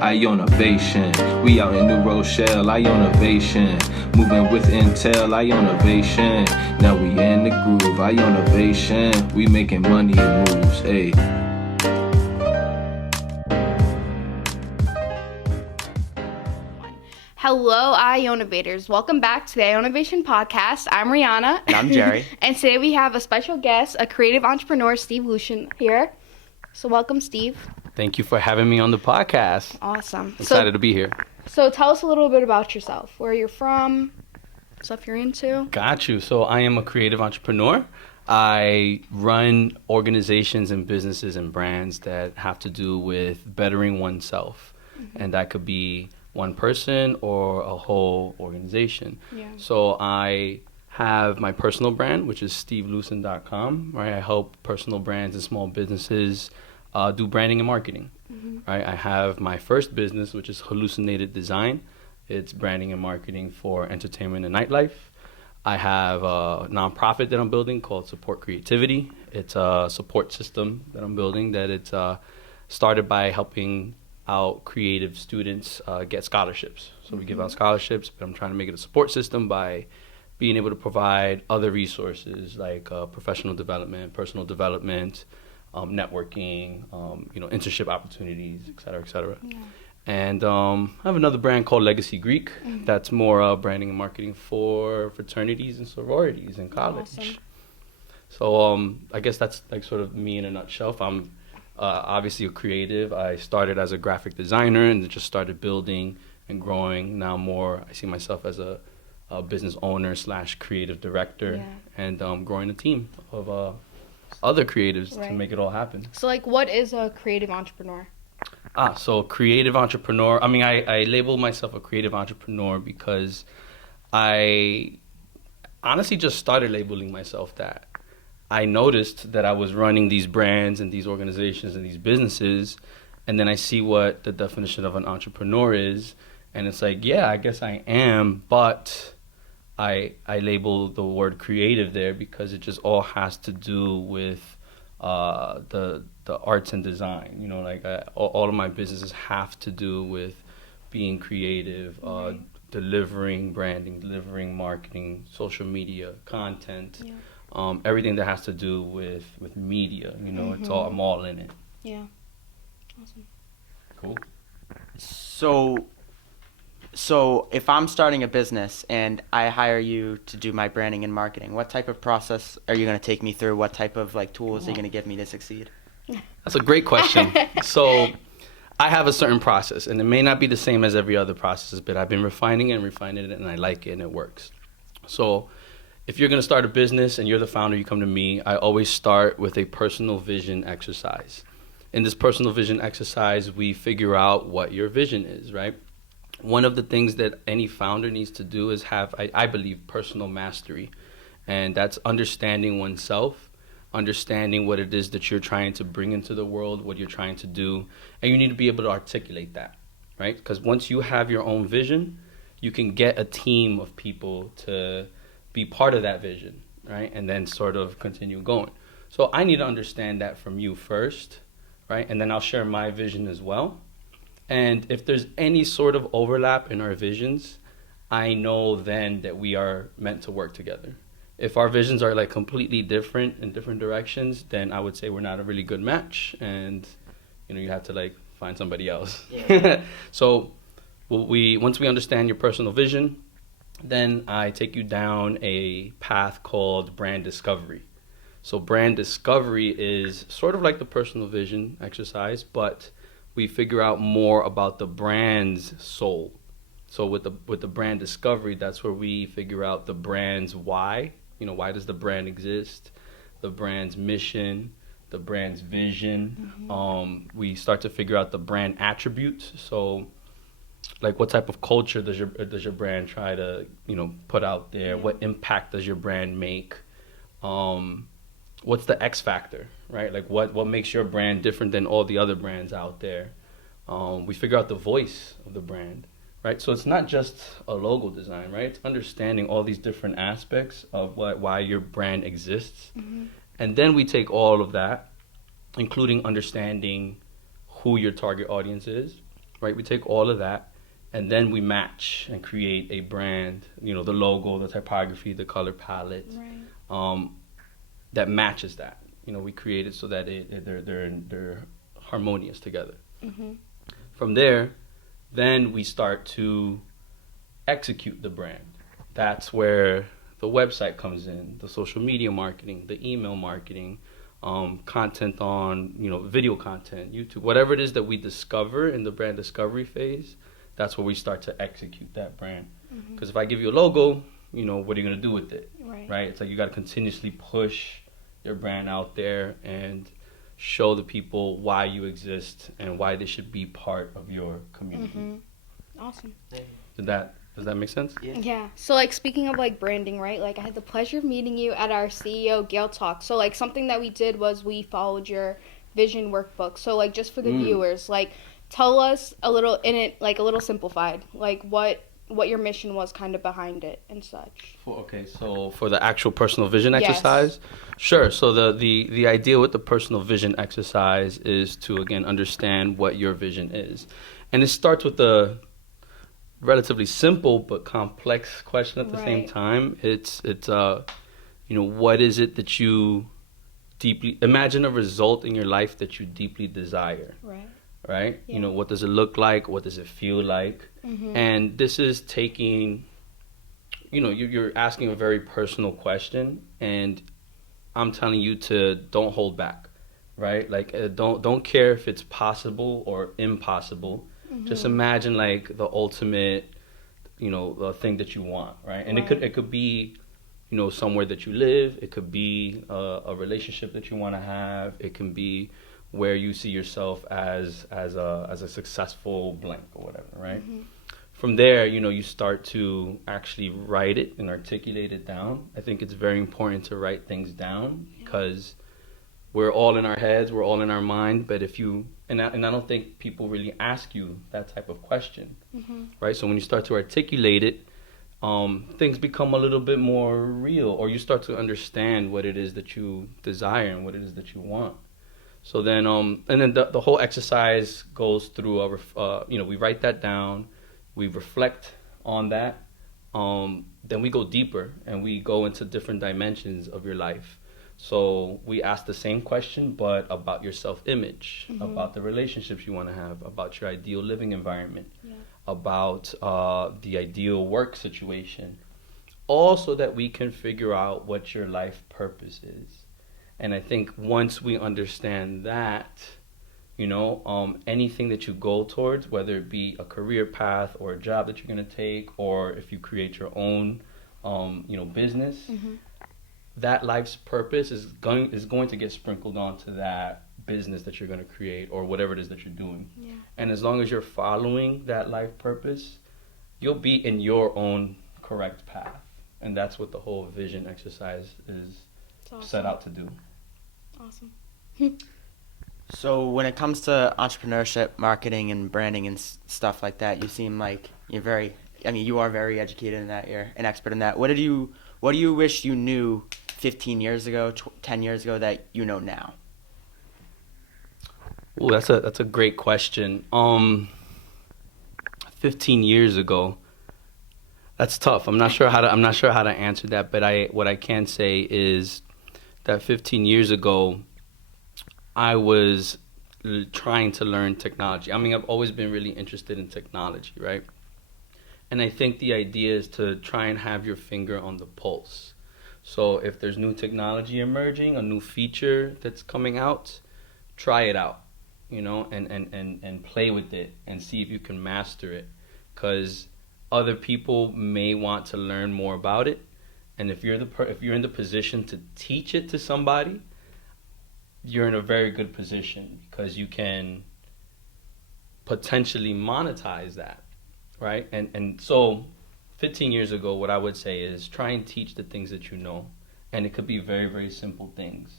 Ionavation, we out in New Rochelle. Ionavation, moving with intel. Ionavation, now we in the groove. Ionavation, we making money and moves. Hey. Hello, Ionavators. Welcome back to the Ionavation Podcast. I'm Riana. And I'm Gerry. And today we have a special guest, a creative entrepreneur, Steve Lucin, here. So welcome, Steve. Thank you for having me on the podcast. Awesome. Excited to be here. So tell us a little bit about yourself, where you're from, stuff you're into. Got you. So I am a creative entrepreneur. I run organizations and businesses and brands that have to do with bettering oneself. Mm-hmm. And that could be one person or a whole organization. Yeah. So I have my personal brand, which is stevelucin.com, right? I help personal brands and small businesses do branding and marketing, right? I have my first business, which is Halucinated Design. It's branding and marketing for entertainment and nightlife. I have a nonprofit that I'm building called Support Creativity. It's a support system that I'm building that it's started by helping out creative students get scholarships. So we give out scholarships, but I'm trying to make it a support system by being able to provide other resources like professional development, personal development, networking, internship opportunities, et cetera, et cetera. Yeah. And I have another brand called Legacy Greek that's more branding and marketing for fraternities and sororities in college. Awesome. So I guess that's like sort of me in a nutshell. I'm obviously a creative. I started as a graphic designer and just started building and growing. Now more, I see myself as a business owner / creative director, and growing a team of other creatives to make it all happen. So like, what is a creative entrepreneur? So creative entrepreneur, I label myself a creative entrepreneur because I honestly just started labeling myself that. I noticed that I was running these brands and these organizations and these businesses, and then I see what the definition of an entrepreneur is, and it's like, yeah, I guess I am, but I label the word creative there because it just all has to do with the arts and design. All of my businesses have to do with being creative, delivering branding, delivering marketing, social media, content, everything that has to do with media. I'm all in it. Yeah. Awesome. Cool. So if I'm starting a business and I hire you to do my branding and marketing, what type of process are you going to take me through? What type of tools are you going to give me to succeed? That's a great question. So I have a certain process, and it may not be the same as every other process, but I've been refining it, and I like it, and it works. So if you're going to start a business and you're the founder, you come to me, I always start with a personal vision exercise. In this personal vision exercise, we figure out what your vision is, right? One of the things that any founder needs to do is have, I believe, personal mastery. And that's understanding oneself, understanding what it is that you're trying to bring into the world, what you're trying to do. And you need to be able to articulate that, right? Because once you have your own vision, you can get a team of people to be part of that vision, right? And then sort of continue going. So I need to understand that from you first, right? And then I'll share my vision as well. And if there's any sort of overlap in our visions, I know then that we are meant to work together. If our visions are completely different in different directions, then I would say we're not a really good match, and you have to find somebody else. Yeah. So once we understand your personal vision, then I take you down a path called brand discovery. So brand discovery is sort of like the personal vision exercise, but we figure out more about the brand's soul. So with the brand discovery, that's where we figure out the brand's why. Why does the brand exist? The brand's mission, the brand's vision. We start to figure out the brand attributes. So what type of culture does your brand try to put out there? What impact does your brand make? What's the X factor, right? What makes your brand different than all the other brands out there? We figure out the voice of the brand, right? So it's not just a logo design, right? It's understanding all these different aspects of why your brand exists. And then we take all of that, including understanding who your target audience is, right? We take all of that, and then we match and create a brand, you know, the logo, the typography, the color palette, that matches that. You know, we create it so that they're harmonious together. From there, then we start to execute the brand. That's where the website comes in, the social media marketing, the email marketing, content on, you know, video content, YouTube, whatever it is that we discover in the brand discovery phase. That's where we start to execute that brand. Because if I give you a logo, you know, what are you going to do with it? Right? It's like you got to continuously push your brand out there and show the people why you exist and why they should be part of your community. Awesome. Does that make sense? Yeah. So, like, speaking of, like, branding, right? Like, I had the pleasure of meeting you at our CEO Gale Talk. So, like, something that we did was we followed your vision workbook. So, like, just for the viewers, like, tell us a little in it, like, a little simplified, like, what your mission was kind of behind it and such. So for the actual personal vision exercise, sure. So the idea with the personal vision exercise is to, again, understand what your vision is. And it starts with the relatively simple but complex question at the same time. It's you know, what is it that you deeply imagine, a result in your life that you deeply desire, right? You know, what does it look like? What does it feel like? And this is taking, you know, you're asking a very personal question, and I'm telling you to don't hold back, right? Like, don't care if it's possible or impossible. Just imagine, like, the ultimate, you know, the thing that you want, right? And it could be, you know, somewhere that you live. It could be a relationship that you want to have. It can be where you see yourself as a successful blank or whatever, right? From there, you know, you start to actually write it and articulate it down. I think it's very important to write things down because we're all in our heads, we're all in our mind. But if you and I don't think people really ask you that type of question, right? So when you start to articulate it, things become a little bit more real, or you start to understand what it is that you desire and what it is that you want. So then, and then the whole exercise goes through you know, we write that down, we reflect on that, then we go deeper and we go into different dimensions of your life. So we ask the same question, but about your self-image, about the relationships you want to have, about your ideal living environment, about the ideal work situation, all so that we can figure out what your life purpose is. And I think once we understand that, you know, anything that you go towards, whether it be a career path or a job that you're going to take, or if you create your own, you know, business, that life's purpose is going to get sprinkled onto that business that you're going to create or whatever it is that you're doing. And as long as you're following that life purpose, you'll be in your own correct path. And that's what the whole vision exercise is set out to do. Awesome. So when it comes to entrepreneurship, marketing, and branding and stuff like that, you seem like you are very educated in that. You're an expert in that. What do you wish you knew 15 years ago, 10 years ago that you know now? Oh, that's a great question. 15 years ago, that's tough. I'm not sure how to answer that, but what I can say is that 15 years ago, I was trying to learn technology. I mean, I've always been really interested in technology, right? And I think the idea is to try and have your finger on the pulse. So if there's new technology emerging, a new feature that's coming out, try it out, you know, and play with it and see if you can master it. Because other people may want to learn more about it. And if you're in the position to teach it to somebody, you're in a very good position because you can potentially monetize that, right? And so 15 years ago, what I would say is try and teach the things that you know. And it could be very, very simple things,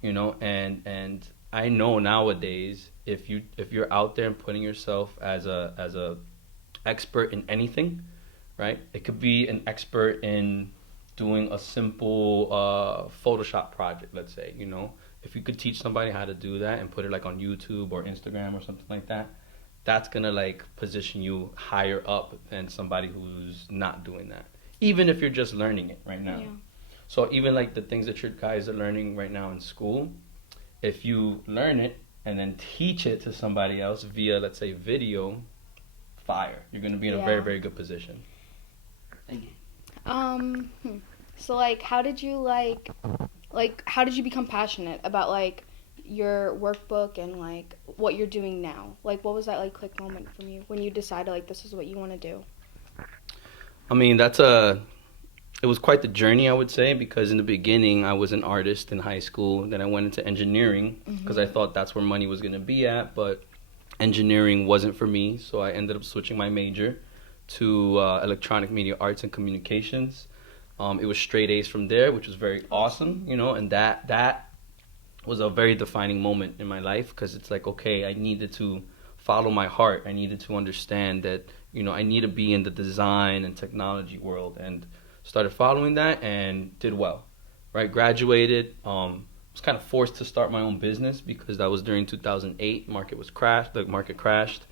you know? And I know nowadays, if you're out there and putting yourself as a expert in anything, right? It could be an expert in doing a simple Photoshop project, let's say, you know? If you could teach somebody how to do that and put it like on YouTube or Instagram or something like that, that's gonna like position you higher up than somebody who's not doing that, even if you're just learning it right now. Yeah. So even like the things that your guys are learning right now in school, if you learn it and then teach it to somebody else via, let's say, video, fire, you're gonna be in a very, very good position. So like, how did you how did you become passionate about like your workbook and like what you're doing now? Like, what was that like click moment from you when you decided like this is what you want to do? I mean, it was quite the journey, I would say, because in the beginning I was an artist in high school. Then I went into engineering because I thought that's where money was going to be at, but engineering wasn't for me. So I ended up switching my major to electronic media arts and communications. It was straight A's from there, which was very awesome, you know, and that was a very defining moment in my life, because it's like, okay, I needed to follow my heart. I needed to understand that, you know, I need to be in the design and technology world, and started following that and did well, right? Graduated, was kind of forced to start my own business because that was during 2008. The market crashed.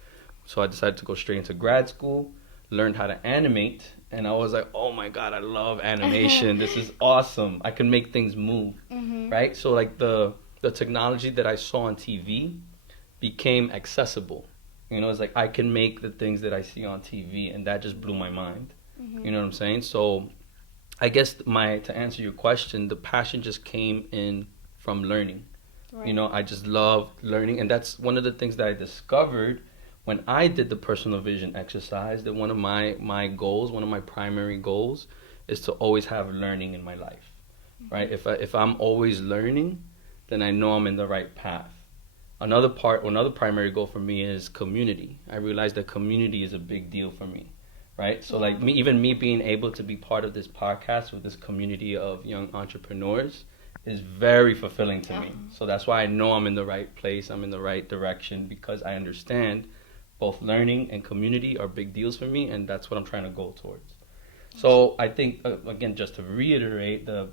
So I decided to go straight into grad school, learned how to animate, and I was like, oh my God, I love animation. This is awesome. I can make things move, right? So like the technology that I saw on TV became accessible. You know, it's like I can make the things that I see on TV, and that just blew my mind. You know what I'm saying? So I guess to answer your question, the passion just came in from learning. Right. You know, I just love learning, and that's one of the things that I discovered when I did the personal vision exercise, that one of my goals, one of my primary goals, is to always have learning in my life, right? If I'm always learning, then I know I'm in the right path. Another primary goal for me is community. I realized that community is a big deal for me, right? So like me being able to be part of this podcast with this community of young entrepreneurs is very fulfilling to me. So that's why I know I'm in the right place, I'm in the right direction, because I understand both learning and community are big deals for me, and that's what I'm trying to go towards. So I think, again, just to reiterate the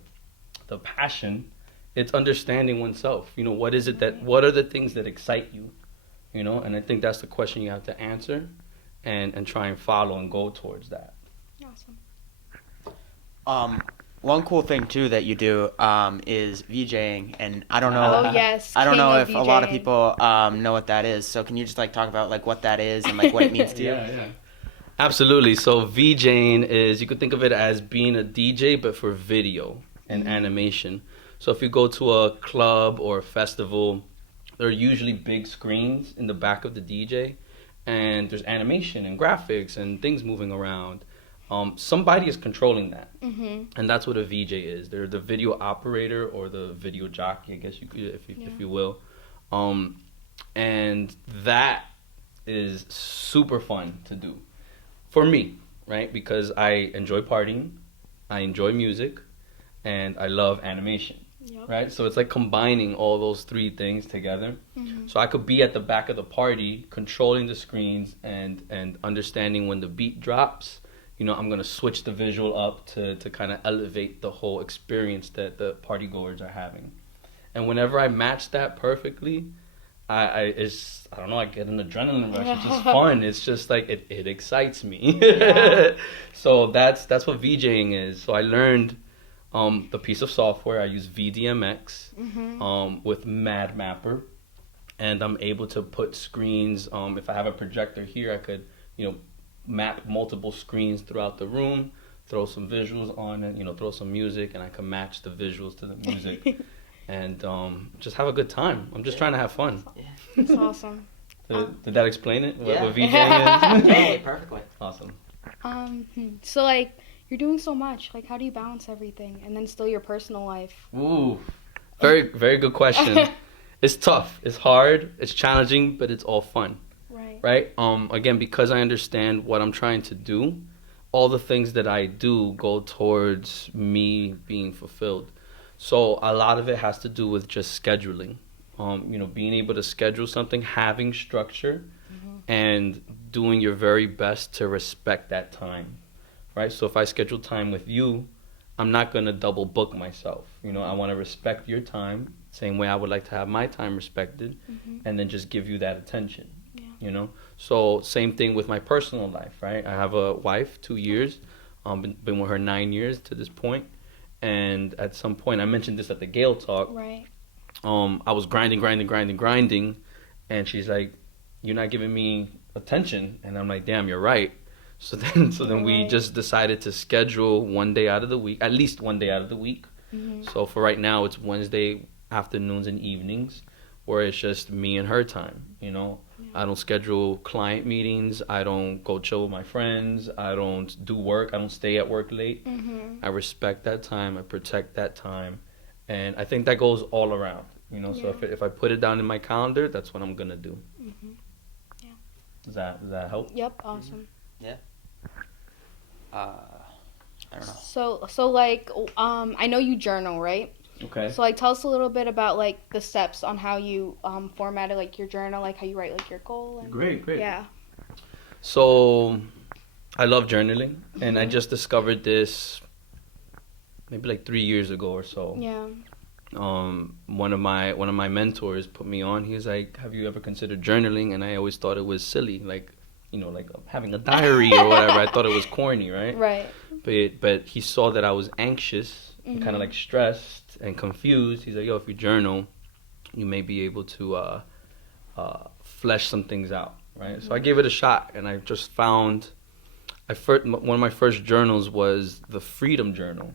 passion, it's understanding oneself. You know, what are the things that excite you? You know, and I think that's the question you have to answer and try and follow and go towards that. Awesome. One cool thing too that you do is VJing, and I don't know. Oh yes. I don't know if VJing. a lot of people know what that is. So can you just like talk about like what that is and like what it means to you? Yeah. Absolutely. So VJing is, you could think of it as being a DJ, but for video and animation. So if you go to a club or a festival, there are usually big screens in the back of the DJ, and there's animation and graphics and things moving around. Somebody is controlling that, and that's what a VJ is. They're the video operator or the video jockey, I guess you could, if you will, and that is super fun to do for me, right? Because I enjoy partying, I enjoy music, and I love animation. Right? So it's like combining all those three things together. So I could be at the back of the party controlling the screens and understanding when the beat drops, you know, I'm going to switch the visual up to kind of elevate the whole experience that the party goers are having. And whenever I match that perfectly, I don't know, I get an adrenaline rush. It's just fun. It's just like it excites me. So that's what VJing is. So I learned the piece of software. I use VDMX with Mad Mapper, and I'm able to put screens. If I have a projector here, I could, you know, map multiple screens throughout the room, throw some visuals on it, you know, throw some music, and I can match the visuals to the music, and just have a good time. I'm just trying to have fun. That's awesome. Did that explain it? Yeah. What VJing is? Yeah, perfectly. Awesome. So like, you're doing so much. Like, how do you balance everything and then still your personal life? Ooh, very, very good question. It's tough. It's hard. It's challenging, but it's all fun. Right? Again, because I understand what I'm trying to do, all the things that I do go towards me being fulfilled. So a lot of it has to do with just scheduling. You know, being able to schedule something, having structure, and doing your very best to respect that time. Right? So if I schedule time with you, I'm not going to double book myself. You know, I want to respect your time, same way I would like to have my time respected, and then just give you that attention. you know. So same thing with my personal life, right? I have a wife, 2 years, been with her 9 years to this point, and at some point, I mentioned this at the Gale talk. Right. I was grinding, and she's like, "You're not giving me attention," and I'm like, "Damn, you're right." So then we just decided to schedule one day out of the week, at least one day out of the week. So for right now, it's Wednesday afternoons and evenings, where it's just me and her time, you know. I don't schedule client meetings. I don't go chill with my friends. I don't do work. I don't stay at work late. I respect that time. I protect that time. And I think that goes all around, you know. So if I put it down in my calendar, that's what I'm going to do. Yeah. Does that help? Yep, awesome. Yeah. I don't know. So like, I know you journal, right? Okay. So like, tell us a little bit about like the steps on how you formatted like your journal, like how you write like your goal. And, Great. Yeah. So I love journaling, and I just discovered this maybe like 3 years ago or so. Yeah. One of my mentors put me on. He was like, "Have you ever considered journaling?" And I always thought it was silly, like, you know, like having a diary or whatever. I thought it was corny, right? Right. But he saw that I was anxious and kind of like stressed and confused. He's like, "Yo, if you journal, you may be able to flesh some things out," right? So I gave it a shot, and I just found one of my first journals was the Freedom Journal.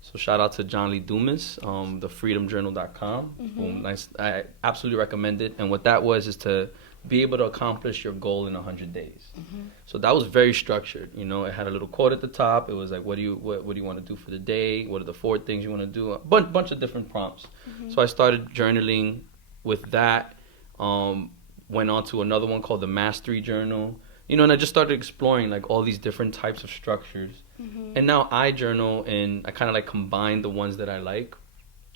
So shout out to John Lee Dumas, thefreedomjournal.com. Boom, nice. I absolutely recommend it. And what that was is to be able to accomplish your goal in 100 days. So that was very structured. You know, it had a little quote at the top. It was like, what do you want to do for the day? What are the 4 things you want to do? A bunch of different prompts. So I started journaling with that. Went on to another one called the Mastery Journal. You know, and I just started exploring like all these different types of structures. And now I journal, and I kind of like combine the ones that I like.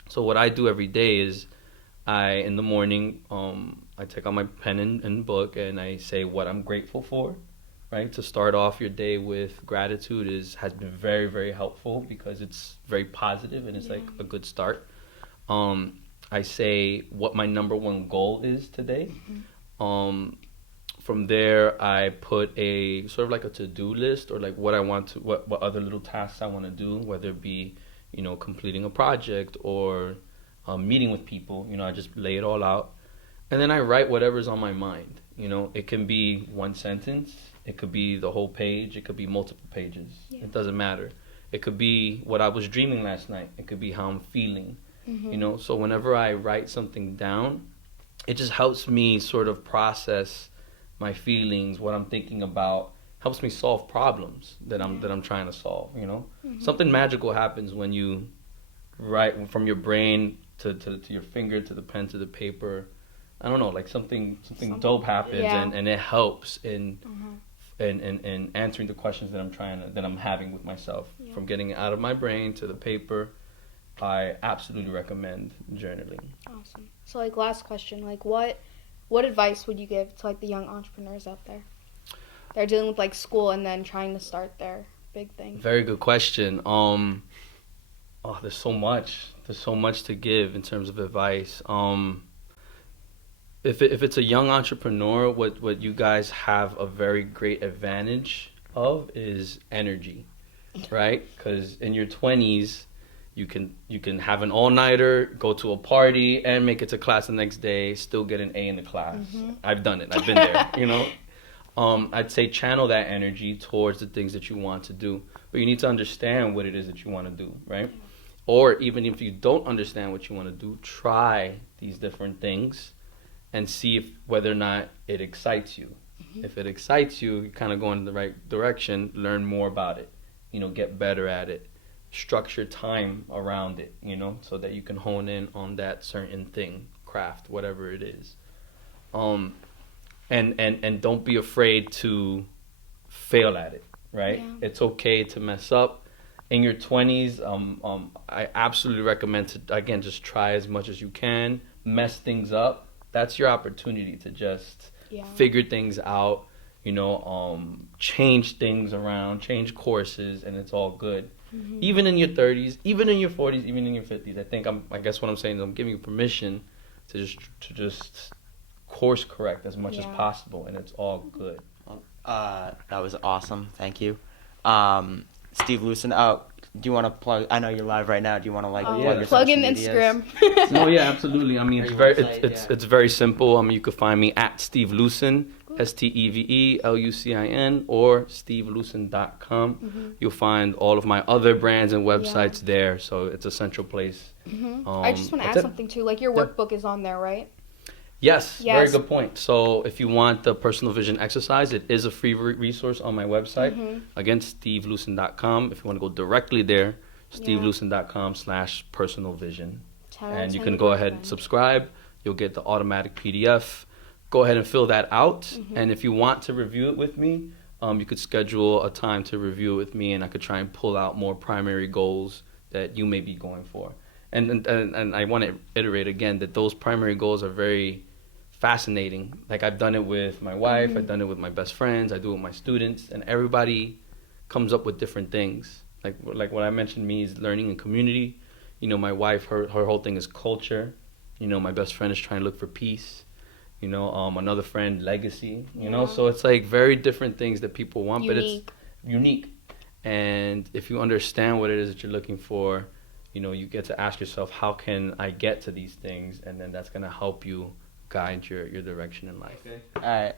So what I do every day is in the morning, I take out my pen and book, and I say what I'm grateful for, right? To start off your day with gratitude has been very, very helpful because it's very positive and it's like a good start. I say what my number one goal is today. From there, I put a sort of like a to-do list, or like what other little tasks I want to do, whether it be, you know, completing a project or meeting with people. You know, I just lay it all out. And then I write whatever's on my mind. You know, it can be one sentence. It could be the whole page. It could be multiple pages. It doesn't matter. It could be what I was dreaming last night. It could be how I'm feeling. You know, so whenever I write something down, it just helps me sort of process my feelings, what I'm thinking about, helps me solve problems that I'm trying to solve, you know? Something magical happens when you write from your brain to your finger, to the pen, to the paper. I don't know, like something dope happens, and it helps in answering the questions that I'm having with myself. From getting it out of my brain to the paper, I absolutely recommend journaling. Awesome. So like last question, like what advice would you give to like the young entrepreneurs out there? They're dealing with like school and then trying to start their big thing. Very good question. There's so much to give in terms of advice. If it's a young entrepreneur, what you guys have a very great advantage of is energy, right? Because in your 20s, you can have an all-nighter, go to a party, and make it to class the next day, still get an A in the class. I've done it. I've been there, you know? I'd say channel that energy towards the things that you want to do. But you need to understand what it is that you want to do, right? Or even if you don't understand what you want to do, try these different things and see whether or not it excites you. If it excites you, you kind of go in the right direction, learn more about it, you know, get better at it. Structure time around it, you know, so that you can hone in on that certain thing, craft, whatever it is. And don't be afraid to fail at it, right? It's okay to mess up. In your 20s, I absolutely recommend to, again, just try as much as you can, mess things up. That's your opportunity to just figure things out, you know, change things around, change courses, and it's all good. Even in your 30s, even in your 40s, even in your 50s. I guess what I'm saying is I'm giving you permission to just course correct as much as Yeah. possible, and it's all good. That was awesome. Thank you. Steve Lucin. Oh, do you want to plug? I know you're live right now. Do you want to yeah. plug your Plug social in medias? Instagram. No, yeah, absolutely. I mean, Or it's your very, website, it's very simple. You could find me at Steve Lucin, SteveLucin, or SteveLucin.com. You'll find all of my other brands and websites there. So it's a central place. I just want to add that's it. something too. Like your Yeah. workbook is on there, right? Yes, very Yes. good point. So if you want the personal vision exercise, it is a free resource on my website. Again, SteveLucin.com. If you want to go directly there, SteveLucin.com/personal vision. And you can go ahead and subscribe. You'll get the automatic PDF. Go ahead and fill that out. And if you want to review it with me, you could schedule a time to review it with me, and I could try and pull out more primary goals that you may be going for. And I want to iterate again that those primary goals are very fascinating. Like I've done it with my wife, I've done it with my best friends, I do it with my students, and everybody comes up with different things. Like what I mentioned, me is learning and community. You know, my wife, her whole thing is culture. You know, my best friend is trying to look for peace. You know, another friend, legacy. You know, so it's like very different things that people want, but it's unique. And if you understand what it is that you're looking for, you know, you get to ask yourself, how can I get to these things? And then that's going to help you guide your direction in life. Okay. All right.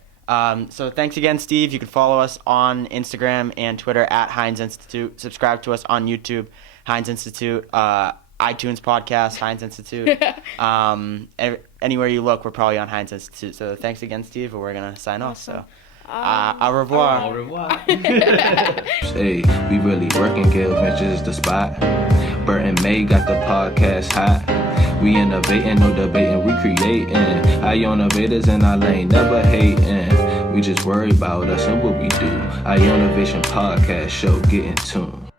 So thanks again, Steve. You can follow us on Instagram and Twitter at Heinz Institute. Subscribe to us on YouTube, Heinz Institute, iTunes podcast, Heinz Institute. Anywhere you look, we're probably on Heinz Institute. So thanks again, Steve, and we're going to sign off. So, au revoir. Au revoir. Hey, we really working. Gale Ventures is the spot. Bert and May got the podcast hot. We innovating, no debating, we creating. Ionavators in our lane, never hating. We just worry about us and what we do. Ionavation Podcast show, get in tune.